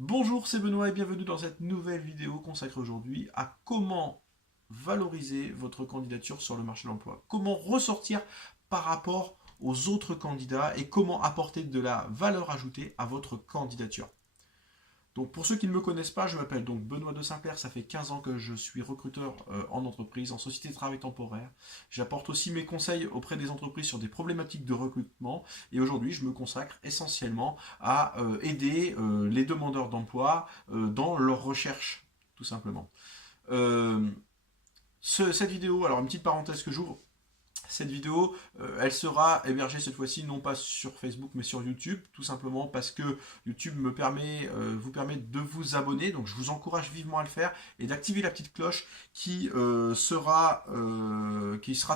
Bonjour, c'est Benoît et bienvenue dans cette nouvelle vidéo consacrée aujourd'hui à comment valoriser votre candidature sur le marché de l'emploi. Comment ressortir par rapport aux autres candidats et comment apporter de la valeur ajoutée à votre candidature. Donc pour ceux qui ne me connaissent pas, je m'appelle donc Benoît de Saint-Père, ça fait 15 ans que je suis recruteur en entreprise, en société de travail temporaire. J'apporte aussi mes conseils auprès des entreprises sur des problématiques de recrutement et aujourd'hui je me consacre essentiellement à aider les demandeurs d'emploi dans leur recherche, tout simplement. Euh, cette vidéo, alors une petite parenthèse que j'ouvre, cette vidéo, elle sera hébergée cette fois-ci non pas sur Facebook mais sur YouTube, tout simplement parce que YouTube vous permet de vous abonner, donc je vous encourage vivement à le faire et d'activer la petite cloche qui sera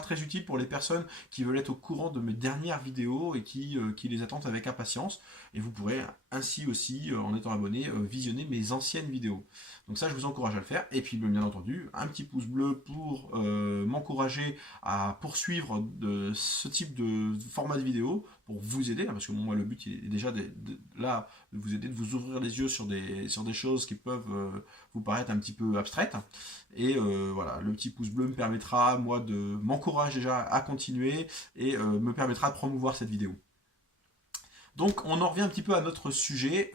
très utile pour les personnes qui veulent être au courant de mes dernières vidéos et qui les attendent avec impatience. Et vous pourrez ainsi aussi, en étant abonné, visionner mes anciennes vidéos. Donc ça, je vous encourage à le faire. Et puis, bien entendu, un petit pouce bleu pour m'encourager à poursuivre ce type de format de vidéo pour vous aider, parce que moi le but est déjà là de vous aider, de vous ouvrir les yeux sur des choses qui peuvent vous paraître un petit peu abstraites. Et voilà, le petit pouce bleu me permettra, moi, de m'encourager déjà à continuer et me permettra de promouvoir cette vidéo. Donc on en revient un petit peu à notre sujet,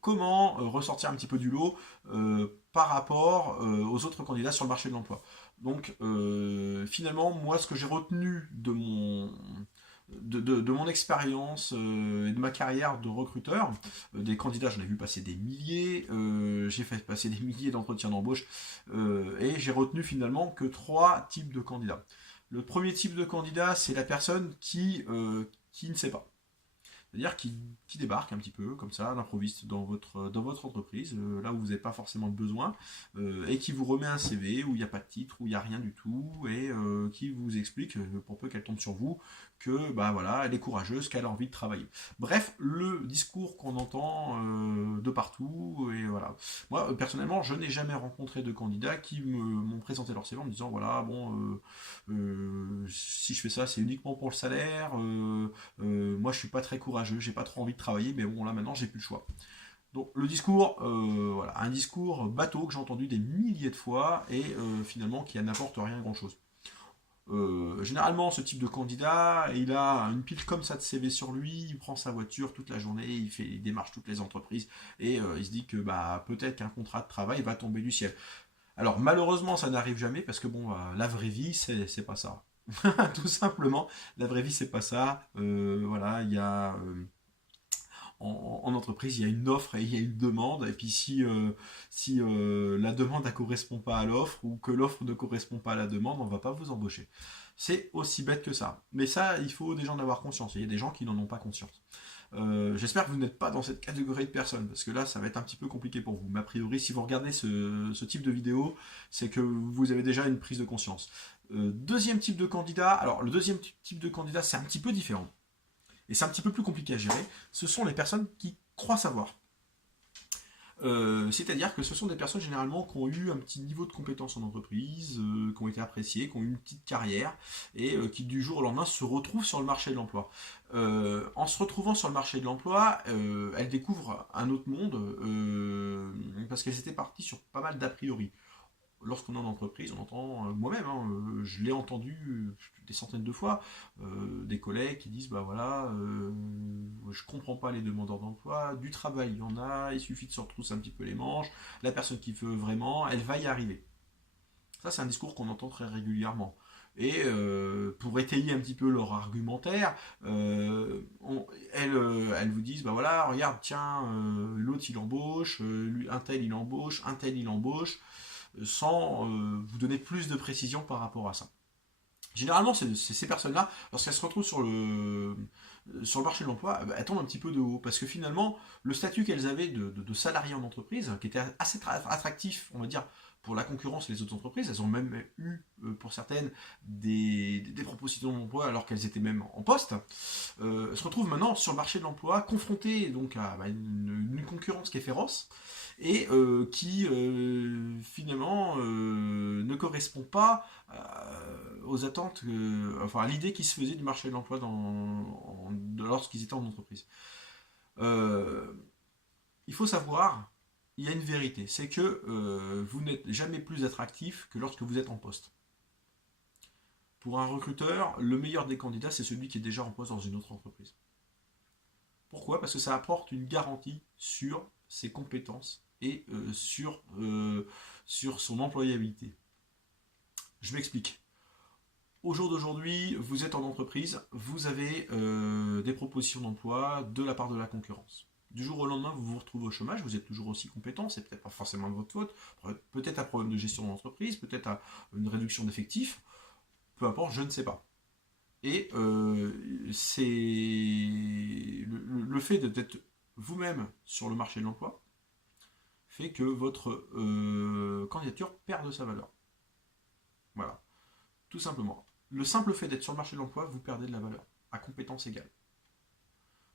comment ressortir un petit peu du lot par rapport aux autres candidats sur le marché de l'emploi. Donc finalement, moi ce que j'ai retenu de mon expérience et de ma carrière de recruteur, des candidats, j'en ai vu passer des milliers, j'ai fait passer des milliers d'entretiens d'embauche, et j'ai retenu finalement que trois types de candidats. Le premier type de candidat, c'est la personne qui ne sait pas. C'est-à-dire qui débarque un petit peu comme ça, d'improviste dans votre entreprise, là où vous n'avez pas forcément de besoin, et qui vous remet un CV où il n'y a pas de titre, où il n'y a rien du tout, et qui vous explique, pour peu qu'elle tombe sur vous, que bah voilà, elle est courageuse, qu'elle a envie de travailler. Bref, le discours qu'on entend de partout, et voilà. Moi, personnellement, je n'ai jamais rencontré de candidats qui m'ont présenté leur CV en me disant voilà, bon, si je fais ça, c'est uniquement pour le salaire. Moi, je suis pas très courageux, j'ai pas trop envie de travailler, mais bon, là maintenant, j'ai plus le choix. Donc, le discours, voilà, un discours bateau que j'ai entendu des milliers de fois et finalement qui n'apporte rien grand-chose. Généralement, ce type de candidat, il a une pile comme ça de CV sur lui, il prend sa voiture toute la journée, il démarche toutes les entreprises et il se dit que bah peut-être qu'un contrat de travail va tomber du ciel. Alors malheureusement, ça n'arrive jamais parce que bon, la vraie vie, c'est pas ça. Tout simplement, la vraie vie, c'est pas ça. Voilà, il y a en entreprise, il y a une offre et il y a une demande. Et puis si la demande ne correspond pas à l'offre ou que l'offre ne correspond pas à la demande, on ne va pas vous embaucher. C'est aussi bête que ça. Mais ça, il faut déjà en avoir conscience. Il y a des gens qui n'en ont pas conscience. J'espère que vous n'êtes pas dans cette catégorie de personnes, parce que là, ça va être un petit peu compliqué pour vous. Mais a priori, si vous regardez ce type de vidéo, c'est que vous avez déjà une prise de conscience. Deuxième type de candidat, alors le deuxième type de candidat, c'est un petit peu différent. Et c'est un petit peu plus compliqué à gérer. Ce sont les personnes qui croient savoir. C'est-à-dire que ce sont des personnes généralement qui ont eu un petit niveau de compétence en entreprise, qui ont été appréciées, qui ont eu une petite carrière et qui du jour au lendemain se retrouvent sur le marché de l'emploi. En se retrouvant sur le marché de l'emploi, elles découvrent un autre monde parce qu'elles étaient parties sur pas mal d'a priori. Lorsqu'on est en entreprise, on entend, moi-même, hein, je l'ai entendu des centaines de fois, des collègues qui disent bah voilà, je comprends pas les demandeurs d'emploi, du travail il y en a, il suffit de se retrousser un petit peu les manches, la personne qui veut vraiment, elle va y arriver. Ça, c'est un discours qu'on entend très régulièrement. Et pour étayer un petit peu leur argumentaire, elles vous disent bah voilà, regarde, tiens, l'autre il embauche, un tel il embauche, un tel il embauche sans vous donner plus de précision par rapport à ça. Généralement, c'est ces personnes-là, lorsqu'elles se retrouvent sur le marché de l'emploi, elles tombent un petit peu de haut. Parce que finalement, le statut qu'elles avaient de salarié en entreprise, qui était assez attractif, on va dire, pour la concurrence et les autres entreprises, elles ont même eu, pour certaines, des propositions d'emploi alors qu'elles étaient même en poste, se retrouvent maintenant sur le marché de l'emploi, confrontées donc à une concurrence qui est féroce, et qui finalement ne correspond pas aux attentes, enfin à l'idée qui se faisait du marché de l'emploi lorsqu'ils étaient en entreprise. Euh, Il faut savoir, il y a une vérité, c'est que vous n'êtes jamais plus attractif que lorsque vous êtes en poste. Pour un recruteur, le meilleur des candidats, c'est celui qui est déjà en poste dans une autre entreprise. Pourquoi? Parce que ça apporte une garantie sur ses compétences et sur son employabilité. Je m'explique. Au jour d'aujourd'hui, vous êtes en entreprise, vous avez des propositions d'emploi de la part de la concurrence. Du jour au lendemain, vous vous retrouvez au chômage, vous êtes toujours aussi compétent, c'est peut-être pas forcément de votre faute, peut-être un problème de gestion d'entreprise, peut-être une réduction d'effectifs, peu importe, je ne sais pas. Et c'est le fait d'être vous-même sur le marché de l'emploi fait que votre candidature perd de sa valeur. Voilà, tout simplement. Le simple fait d'être sur le marché de l'emploi, vous perdez de la valeur, à compétence égale.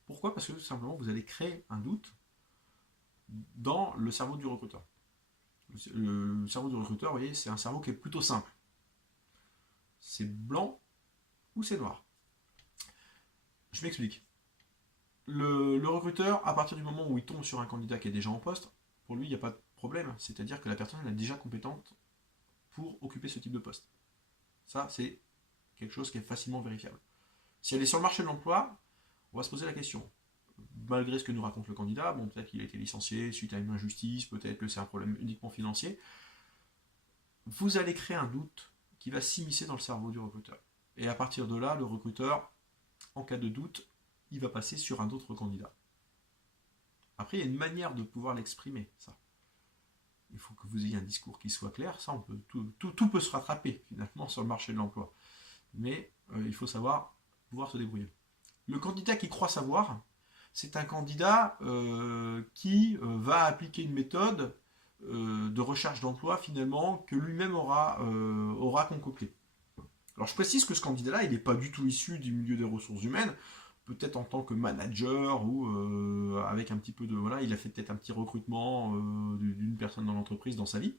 Pourquoi? Parce que tout simplement, vous allez créer un doute dans le cerveau du recruteur. Le cerveau du recruteur, vous voyez, c'est un cerveau qui est plutôt simple. C'est blanc ou c'est noir. Je m'explique. Le recruteur, à partir du moment où il tombe sur un candidat qui est déjà en poste, pour lui, il n'y a pas de problème. C'est-à-dire que la personne est déjà compétente pour occuper ce type de poste. Ça, c'est quelque chose qui est facilement vérifiable. Si elle est sur le marché de l'emploi, on va se poser la question. Malgré ce que nous raconte le candidat, bon, peut-être qu'il a été licencié suite à une injustice, peut-être que c'est un problème uniquement financier. Vous allez créer un doute qui va s'immiscer dans le cerveau du recruteur. Et à partir de là, le recruteur, en cas de doute, il va passer sur un autre candidat. Après, il y a une manière de pouvoir l'exprimer, ça. Il faut que vous ayez un discours qui soit clair, ça, tout peut se rattraper, finalement, sur le marché de l'emploi. Mais il faut savoir pouvoir se débrouiller. Le candidat qui croit savoir, c'est un candidat qui va appliquer une méthode de recherche d'emploi, finalement, que lui-même aura concoctée. Alors je précise que ce candidat-là, il n'est pas du tout issu du milieu des ressources humaines, peut-être en tant que manager ou avec un petit peu de... Voilà, il a fait peut-être un petit recrutement d'une personne dans l'entreprise dans sa vie.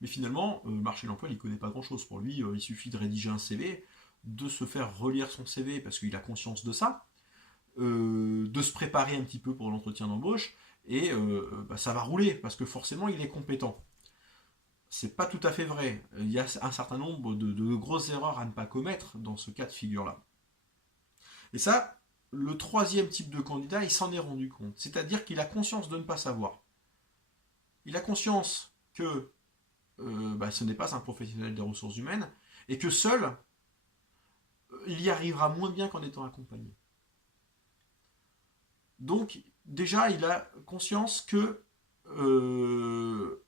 Mais finalement, le marché de l'emploi, il ne connaît pas grand-chose. Pour lui, il suffit de rédiger un CV, de se faire relire son CV parce qu'il a conscience de ça, de se préparer un petit peu pour l'entretien d'embauche, et ça va rouler, parce que forcément, il est compétent. C'est pas tout à fait vrai. Il y a un certain nombre de grosses erreurs à ne pas commettre dans ce cas de figure-là. Et ça, le troisième type de candidat, il s'en est rendu compte. C'est-à-dire qu'il a conscience de ne pas savoir. Il a conscience que ce n'est pas un professionnel des ressources humaines, et que seul, il y arrivera moins bien qu'en étant accompagné. Donc, déjà, il a conscience que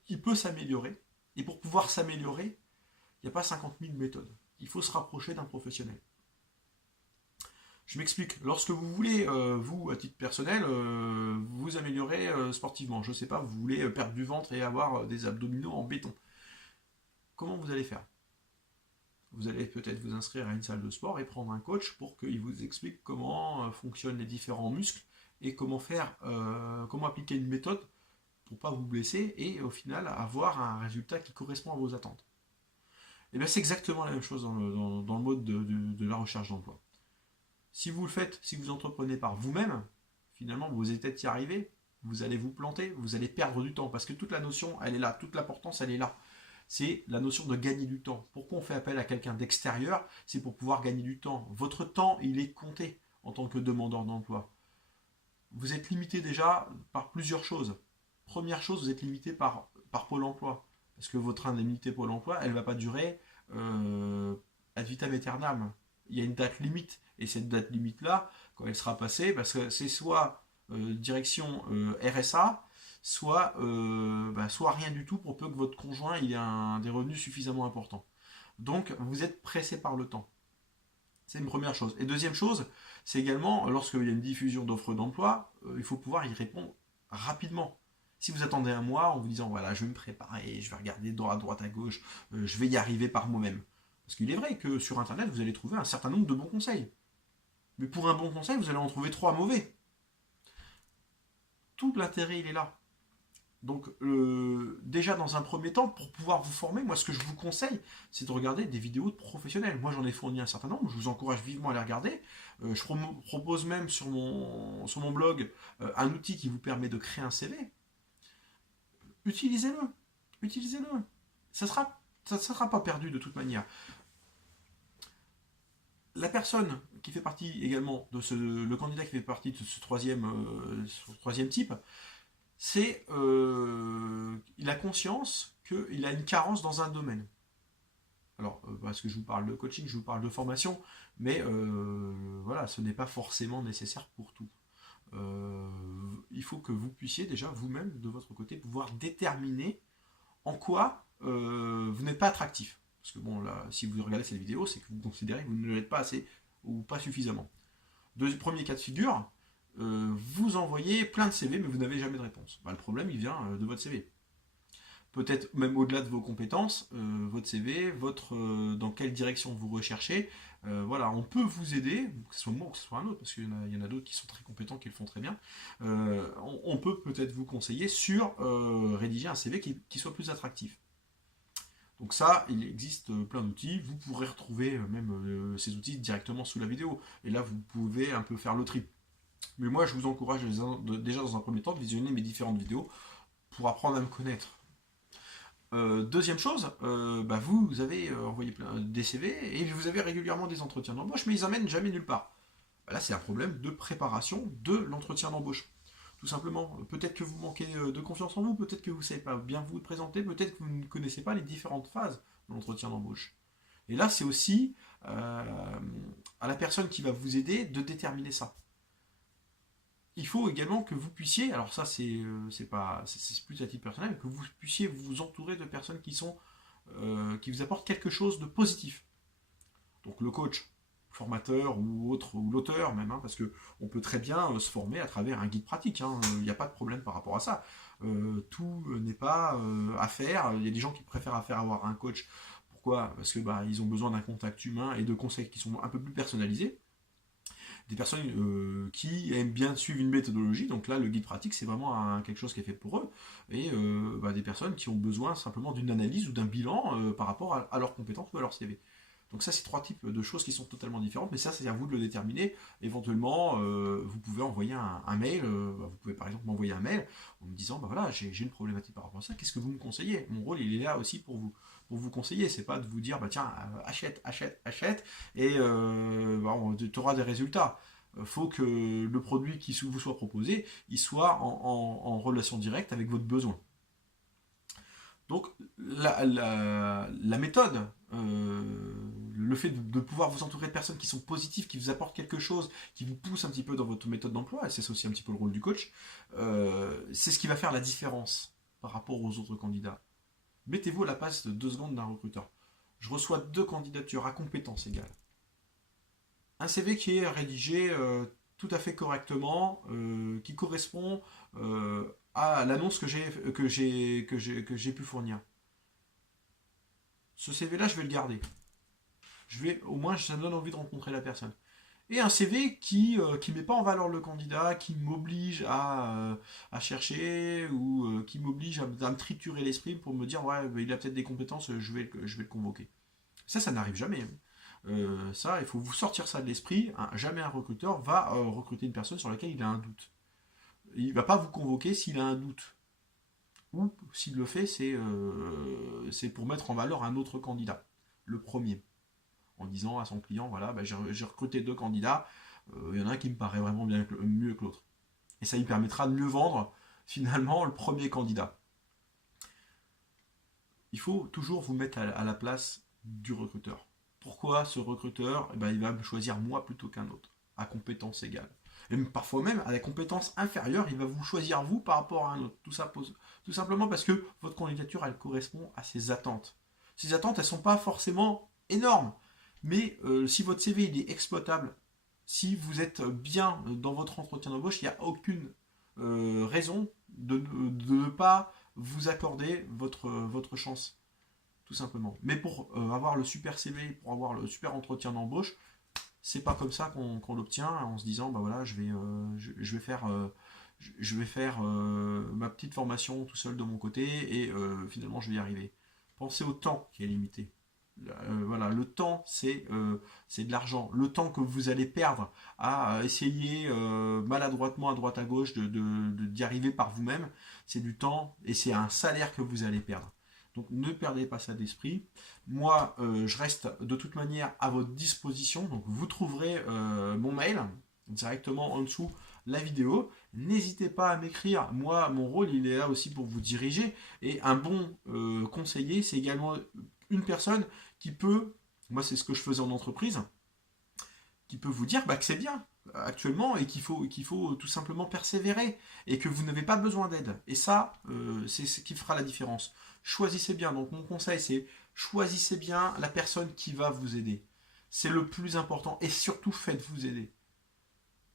il peut s'améliorer. Et pour pouvoir s'améliorer, il n'y a pas 50 000 méthodes. Il faut se rapprocher d'un professionnel. Je m'explique. Lorsque vous voulez, vous, à titre personnel, vous améliorer sportivement, je ne sais pas, vous voulez perdre du ventre et avoir des abdominaux en béton. Comment vous allez faire? Vous allez peut-être vous inscrire à une salle de sport et prendre un coach pour qu'il vous explique comment fonctionnent les différents muscles et comment appliquer une méthode pour ne pas vous blesser et au final avoir un résultat qui correspond à vos attentes. Et bien c'est exactement la même chose dans le mode de la recherche d'emploi. Si vous le faites, si vous entreprenez par vous-même, finalement vous allez peut-être y arriver, vous allez vous planter, vous allez perdre du temps, parce que toute la notion, elle est là, toute l'importance, elle est là. C'est la notion de gagner du temps. Pourquoi on fait appel à quelqu'un d'extérieur? C'est pour pouvoir gagner du temps. Votre temps, il est compté en tant que demandeur d'emploi. Vous êtes limité déjà par plusieurs choses. Première chose, vous êtes limité par Pôle emploi. Parce que votre indemnité Pôle emploi, elle ne va pas durer ad vitam aeternam. Il y a une date limite. Et cette date limite-là, quand elle sera passée, parce que c'est soit direction RSA, soit rien du tout pour peu que votre conjoint ait des revenus suffisamment importants. Donc, vous êtes pressé par le temps. C'est une première chose. Et deuxième chose, c'est également, lorsqu'il y a une diffusion d'offres d'emploi, il faut pouvoir y répondre rapidement. Si vous attendez un mois en vous disant, voilà, je vais me préparer, je vais regarder à droite, à gauche, je vais y arriver par moi-même. Parce qu'il est vrai que sur Internet, vous allez trouver un certain nombre de bons conseils. Mais pour un bon conseil, vous allez en trouver 3 mauvais. Tout l'intérêt, il est là. Donc, déjà dans un premier temps, pour pouvoir vous former, moi ce que je vous conseille, c'est de regarder des vidéos de professionnels. Moi j'en ai fourni un certain nombre, je vous encourage vivement à les regarder. Je propose même sur mon blog un outil qui vous permet de créer un CV. Utilisez-le, utilisez-le. Ça sera pas perdu de toute manière. La personne qui fait partie également le candidat qui fait partie de ce troisième type, il a conscience qu'il a une carence dans un domaine. Alors, parce que je vous parle de coaching, je vous parle de formation, mais voilà, ce n'est pas forcément nécessaire pour tout. Euh, il faut que vous puissiez déjà vous-même, de votre côté, pouvoir déterminer en quoi vous n'êtes pas attractif. Parce que bon, là, si vous regardez cette vidéo, c'est que vous considérez que vous ne l'êtes pas assez ou pas suffisamment. Premier cas de figure, vous envoyez plein de CV, mais vous n'avez jamais de réponse. Bah, le problème, il vient de votre CV. Peut-être même au-delà de vos compétences, votre CV, dans quelle direction vous recherchez. Voilà, on peut vous aider, que ce soit moi ou que ce soit un autre, parce qu'il y en a d'autres qui sont très compétents, qui le font très bien. On peut peut-être vous conseiller sur rédiger un CV qui soit plus attractif. Donc ça, il existe plein d'outils. Vous pourrez retrouver même ces outils directement sous la vidéo. Et là, vous pouvez un peu faire le tri. Mais moi, je vous encourage déjà dans un premier temps de visionner mes différentes vidéos pour apprendre à me connaître. Deuxième chose, vous avez envoyé des CV et vous avez régulièrement des entretiens d'embauche, mais ils n'amènent jamais nulle part. Bah là, c'est un problème de préparation de l'entretien d'embauche. Tout simplement, peut-être que vous manquez de confiance en vous, peut-être que vous ne savez pas bien vous présenter, peut-être que vous ne connaissez pas les différentes phases de l'entretien d'embauche. Et là, c'est aussi à la personne qui va vous aider de déterminer ça. Il faut également que vous puissiez, alors ça c'est plus à titre personnel, que vous puissiez vous entourer de personnes qui vous apportent quelque chose de positif. Donc le coach, formateur ou autre, ou l'auteur même, hein, parce que on peut très bien se former à travers un guide pratique. Il n'y a pas de problème par rapport à ça. Tout n'est pas à faire. Il y a des gens qui préfèrent avoir un coach. Pourquoi? Parce que ils ont besoin d'un contact humain et de conseils qui sont un peu plus personnalisés. Des personnes qui aiment bien suivre une méthodologie, donc là le guide pratique c'est vraiment quelque chose qui est fait pour eux, et des personnes qui ont besoin simplement d'une analyse ou d'un bilan par rapport à leurs compétences ou à leur CV. Donc ça, c'est trois types de choses qui sont totalement différentes, mais ça, c'est à vous de le déterminer. Éventuellement, vous pouvez envoyer un mail, vous pouvez par exemple m'envoyer un mail en me disant, voilà, j'ai une problématique par rapport à ça, qu'est-ce que vous me conseillez? Mon rôle, il est là aussi pour vous conseiller, c'est pas de vous dire, tiens, achète, achète, achète, et tu auras des résultats. Il faut que le produit qui vous soit proposé, il soit en relation directe avec votre besoin. Donc la méthode, le fait de pouvoir vous entourer de personnes qui sont positives, qui vous apportent quelque chose, qui vous poussent un petit peu dans votre méthode d'emploi, et c'est aussi un petit peu le rôle du coach, c'est ce qui va faire la différence par rapport aux autres candidats. Mettez-vous à la place de 2 secondes d'un recruteur. Je reçois 2 candidatures à compétences égales. Un CV qui est rédigé tout à fait correctement, qui correspond à l'annonce que j'ai pu fournir. Ce CV-là, je vais le garder. Au moins, ça me donne envie de rencontrer la personne. Et un CV qui met pas en valeur le candidat, qui m'oblige à chercher ou qui m'oblige à me triturer l'esprit pour me dire ouais, il a peut-être des compétences, je vais le convoquer. Ça n'arrive jamais. Ça, il faut vous sortir ça de l'esprit. Jamais un recruteur va recruter une personne sur laquelle il a un doute. Il ne va pas vous convoquer s'il a un doute. Ou s'il le fait, c'est pour mettre en valeur un autre candidat, le premier, en disant à son client, voilà, j'ai recruté 2 candidats, il y en a un qui me paraît vraiment mieux que l'autre. Et ça lui permettra de mieux vendre finalement le premier candidat. Il faut toujours vous mettre à la place du recruteur. Pourquoi ce recruteur, il va me choisir moi plutôt qu'un autre, à compétence égale. Et parfois même, à la compétence inférieure, il va vous choisir vous par rapport à un autre. Tout simplement parce que votre candidature, elle correspond à ses attentes. Ces attentes, elles ne sont pas forcément énormes. Mais si votre CV il est exploitable, si vous êtes bien dans votre entretien d'embauche, il n'y a aucune raison de ne pas vous accorder votre chance. Tout simplement. Mais pour avoir le super CV, pour avoir le super entretien d'embauche, c'est pas comme ça qu'on l'obtient en se disant voilà, je vais faire petite formation tout seul de mon côté et finalement je vais y arriver. Pensez au temps qui est limité. Voilà, le temps c'est de l'argent. Le temps que vous allez perdre à essayer maladroitement à droite à gauche d'y arriver par vous-même, c'est du temps et c'est un salaire que vous allez perdre. Donc ne perdez pas ça d'esprit. Moi, je reste de toute manière à votre disposition. Donc vous trouverez mon mail directement en dessous la vidéo. N'hésitez pas à m'écrire. Moi, mon rôle, il est là aussi pour vous diriger. Et un bon conseiller, c'est également une personne qui peut, moi c'est ce que je faisais en entreprise, qui peut vous dire que c'est bien actuellement et qu'il faut tout simplement persévérer et que vous n'avez pas besoin d'aide. Et ça, c'est ce qui fera la différence. Choisissez bien. Donc mon conseil, c'est choisissez bien la personne qui va vous aider. C'est le plus important. Et surtout, faites-vous aider.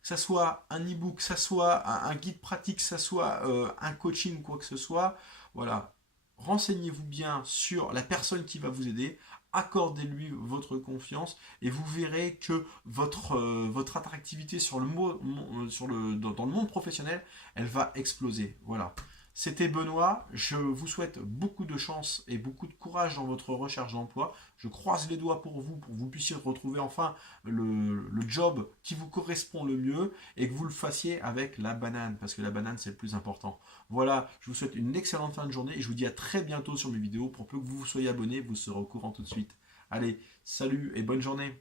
Que ça soit un e-book, que ça soit un guide pratique, que ça soit un coaching ou quoi que ce soit, voilà. Renseignez-vous bien sur la personne qui va vous aider, accordez-lui votre confiance et vous verrez que votre attractivité sur dans le monde professionnel, elle va exploser. Voilà. C'était Benoît, je vous souhaite beaucoup de chance et beaucoup de courage dans votre recherche d'emploi. Je croise les doigts pour que vous puissiez retrouver enfin le job qui vous correspond le mieux et que vous le fassiez avec la banane, parce que la banane c'est le plus important. Voilà, je vous souhaite une excellente fin de journée et je vous dis à très bientôt sur mes vidéos. Pour peu que vous soyez abonné, vous serez au courant tout de suite. Allez, salut et bonne journée.